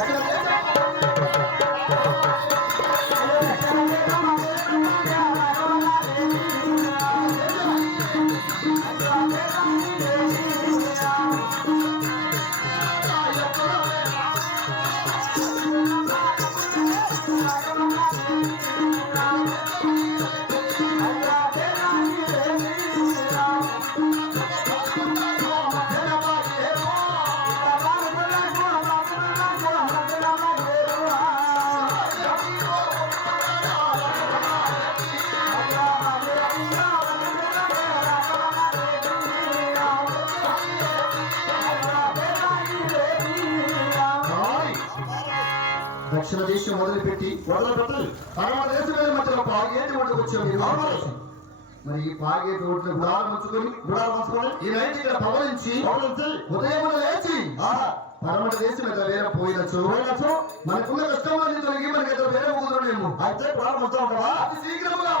Gracias. దక్షిణ దేశం మొదలుపెట్టి మొదలుపెట్టి పరమ దేశమైన మధ్యలో పాగేటి ఒడ్డుకు వచ్చాం ఈ రోజు. మరి ఈ పాగేటి ఒడ్డున గుడాలు ముంచుకొని గుడాలు పంచుకొని ఈ నైట్ ఇక్కడ పవలించి ఉదయం లేచి ఆ, పరమట దేశం ఇట్లా వేరే పోయినచ్చు పోయినచ్చు. మనకున్న కష్టం తొలగి మనకి ఇట్లా వేరే అయితే శీఘ్రముగా.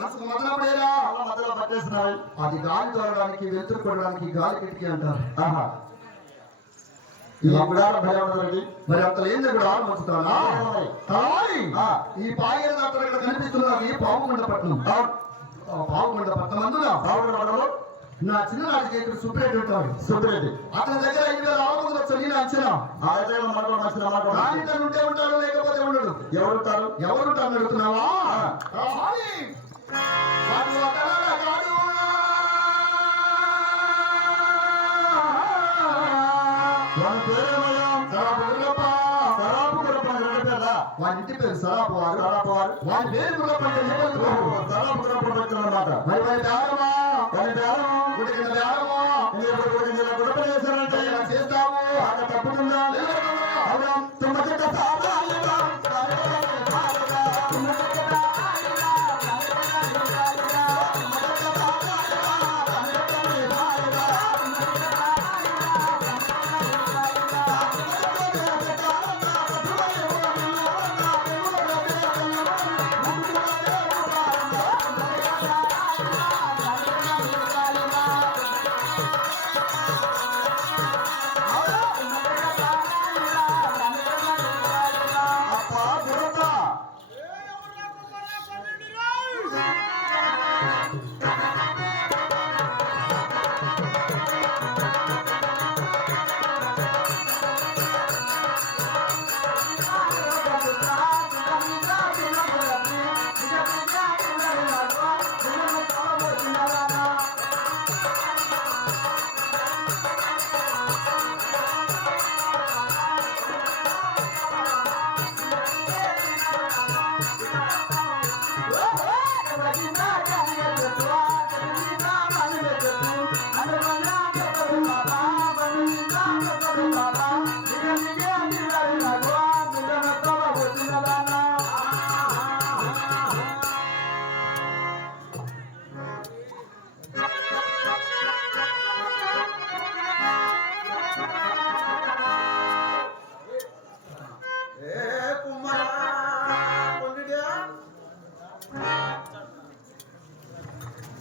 మనసుకు అది గాలి తోలడానికి వెలుతురు కొట్టడానికి గాలి కిటికీ అంటారు. ఆహా. ఈ పాయల కనిపిస్తున్నది పావుగుండ పట్టణం. పావుగుండ పట్టణం మండలం నా చిన్ననాటికి ఇక్కడ సుప్రేట్ ఉంటాడు. సుబ్రెడ్డి అతని దగ్గర ఐదు వేల వచ్చి నేను అంచనా. ఆ అయితే మనకు మంచి నమ్మకం ఉంది. రాణితను ఉంటే ఉంటాడు లేకపోతే ఉండడు. ఎవరు ఉంటారు? అడుగుతున్నావా? కాడు. అని రెండు పేర్లా? వాడి ఇంటి పేరు సరాపు వారు వారు పేరు? ఓహో, సరాపు గురప్ప వ్యక్తులన్నమాట మరి బేరమా? వాని పేరు గుడికిన బేరమా? మీరు ఇప్పుడు కూడా ఇందులో గురప్ప చేశారంటే ఇలా చేస్తాము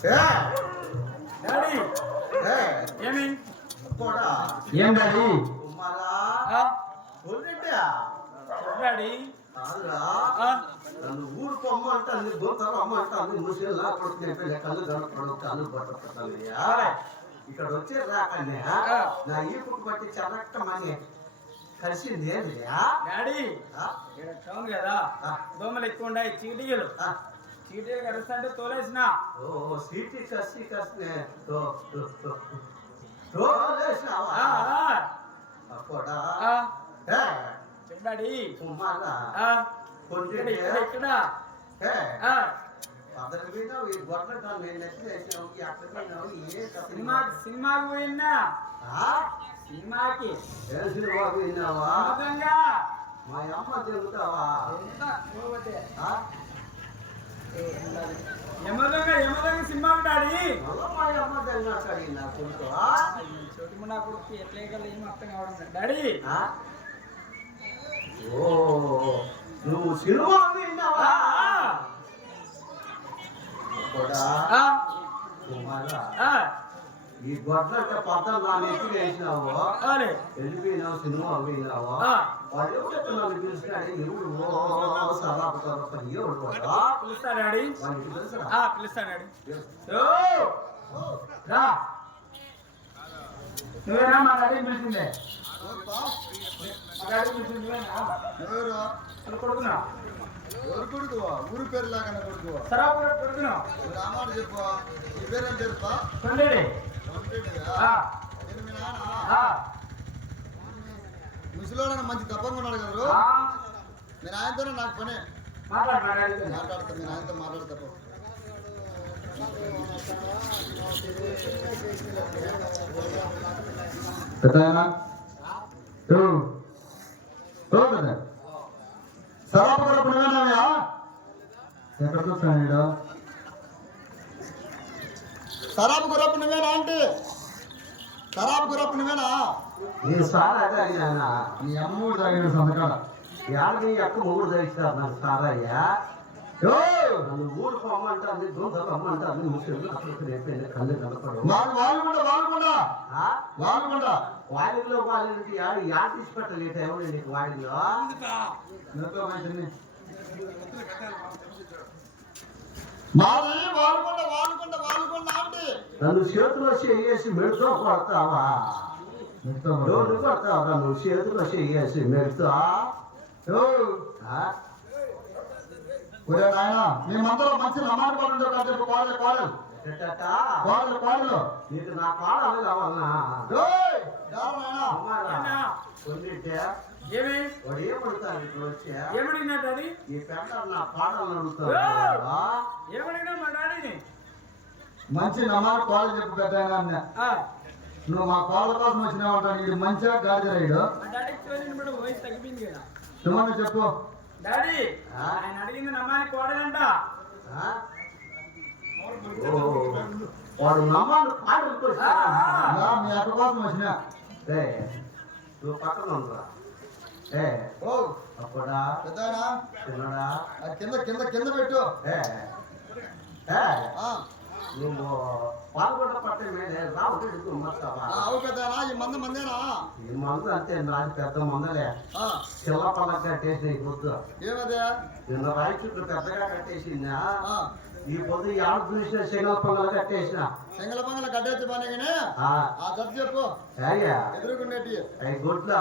ఏ, డాడీ. డాడీ? నన్ను ఊరు పొమ్మంటాను గొంతలు అమ్మంటాను ముసలిలా కొడుకునే కళ్ళు కనపడు కళ్ళు సరే. ఇక్కడ వచ్చే రాకనే ఆ. నా ఈపుకు పట్టి చరక్కమని కలిసింది? డాడీ. ఇక్కడ కదా ఆ. దోమలు ఎక్కువ ఉన్నాయి చీటీలు తోలేసిన. ఓ సీటి కసి కసినే తో తో తో తోలేసినావా? అప్పుడా? ఆ, ఏ? చెప్పు డాడీ కుమారా ఆ, కొంచెం ఇక్కడ ఇక్కడ ఇక్కడ. ఏ? ఆ, అతని మీద ఈ గొడ్డటాలు నేను నెత్తి వేసినావు ఈ అక్కడ పోయినావు ఏ కథ సినిమా సినిమాకి పోయినా? ఆ? సినిమాకి. ఏ సినిమా విన్నావా అద్భుతంగా. మా అమ్మ తిరుగుతావా? యమదొంగ యమదొంగ సినిమాకి డాడీ? చోటి మున్నా కొడుకు ఎట్లే కల్లా ఏం అర్థం కావడం. డాడీ నువ్వు సినిమా విన్నావా కుమారా ఈ గొడ్లంట పద్దలు నా నెత్తి వేసినావు? వెళ్ళిపోయినావు సినిమా పోయినావు ఎవరు చెప్తున్నాను పిలిచినాడు ఎవడు నువ్వేనా మా పిలిచిందే? కొడుకున్నా ఎవరు? కొడుకువా ఊరు పేరు లాగానే కొడుకువా సరాపు కొడుకున్నా రామాడు చెప్పు. నీ పేరేం తెలుపా ముసలోడని మంచి దప్పంగా ఉన్నాడు కదా ఆ, నేను ఆయనతోనే నాకు పని. మాట్లాడతాను నేను ఆయనతో మాట్లాడతా సరాపు నువ్వేనాయా ఎక్కడ చూస్తాను సరాపు గురప్పు నువ్వేనా అంటే సరాపు గురప్పు నువ్వేనా? నీ సారా అడిగినా నీ అమ్మూడు తాగిన సంతకాడ యాడికి ఎక్క మూడు తెచ్చినారు నాకు సారయ్యా ఓ నన్ను ఊరు పొమ్మంటాను దొంగలు అమ్మంటాను ముసలి అసలు రేపైనా కళ్ళు కనపడవు. వాళ్ళు వాళ్ళకుండా వాళ్ళకుండా ఆ? వాళ్ళకుండా వాడిలో వాళ్ళకి యాడు యాడ్ తీసి పెట్టలేట ఎవరు నీకు వాడిలో? మాది నన్ను చేతిలో చేసి మెడుతో కొడతావా? రోడ్డు కొడతావా? నువ్వు చేతిలో చేసి మెడుతో? నాయన మేమందరూ మంచి నమాజ్ పడుండే కదా చెప్పు కోడలు కోడలు? కోడలు కోడలు. నీకు నా పాడాలి కావాలనా? ఓయ్ దారు నాయనా. అన్నా, కొన్నిటే ఏమి? వచ్చా? ఈ పెద్ద నా పాడాలని అడుగుతాడు. ఏమడిగినా మా డాడీని? మంచి నమాజ్ కోడలు చెప్పు పెద్ద నువ్వు మా కోళ్ళ కోసం వచ్చినావంట నీకు మంచిగా గాడి రైడు నువ్వు చెప్పు. డాడీ ఆ? ఆయన అడిగింది నమ్మాని కోడలంట. వాడు నమ్మాలి. నా మీ అక్క కోసం వచ్చినా. ఏ నువ్వు పక్కన ఏ ఓ. అప్పుడా? పెద్దనా కింద కింద కింద పెట్టు. ఏ మీద ఈ మందేనా ఆ, చిల్ల పళ్ళ కట్టేసి పొద్దు. ఏమదే? నిన్న రాయి చుట్టూ పెద్దగా కట్టేసిందా? ఆ, ఈ పొద్దు చూసిన కట్టేసిన? పంగల పనిగానే ఆ, ఆ జత చెప్పు. అయ్యా ఎదురుకునేటి అవి గుడ్ల.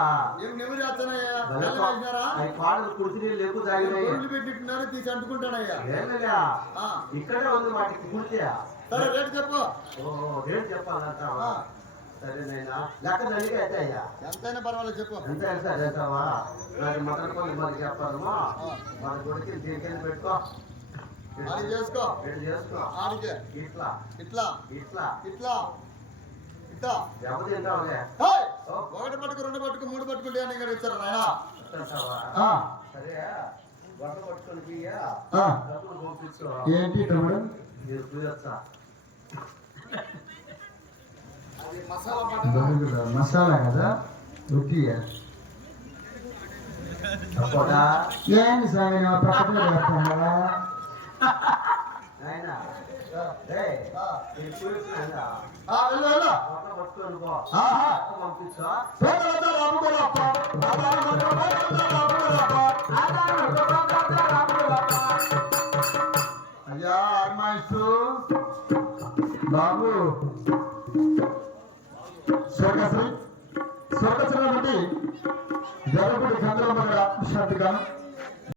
ఏం నెవరు చేస్తున్నాయ్యా నెల వేసినారా? అవి పాడలు కుడిచి లేకు తాగినాయి. గొర్రెలు పెట్టిట్టున్నారు తీసి అంటుకుంటానయ్యా ఏమయ్యా ఆ, ఇక్కడే ఉంది వాటికి కుడితే. సరే రేటు చెప్పు. ఓ రేటు చెప్పాలంటావా? ఆ. సరేనైనా లెక్క దండిగా అయితే అయ్యా. ఎంతైనా పర్వాలేదు చెప్పు. ఎంత సార్ మటన్ చెప్పాలమ్మా. మన కొడుకు పెట్టుకో. చేసుకో. రెండు చేసుకో. ఆడికి. ఇట్లా. ఇట్లా. ఇట్లా. ఇట్లా. ఇట్లా. దెబ్బ తింటావులే? హేయ్! ఒకటి పట్టుకు రెండు పట్టుకు మూడు పట్టుకుంటే అని ఇక్కడ ఇచ్చారు నాయన. సరే. బట్ట పట్టుకొని ఏంటి తమ్ముడు నేను చూయొచ్చా దొరుకుదా మసాలా కదా ఉట్టి అప్పుడా ఏంటి స్వామి నువ్వు పక్కన వేస్తాను కదా ఆయన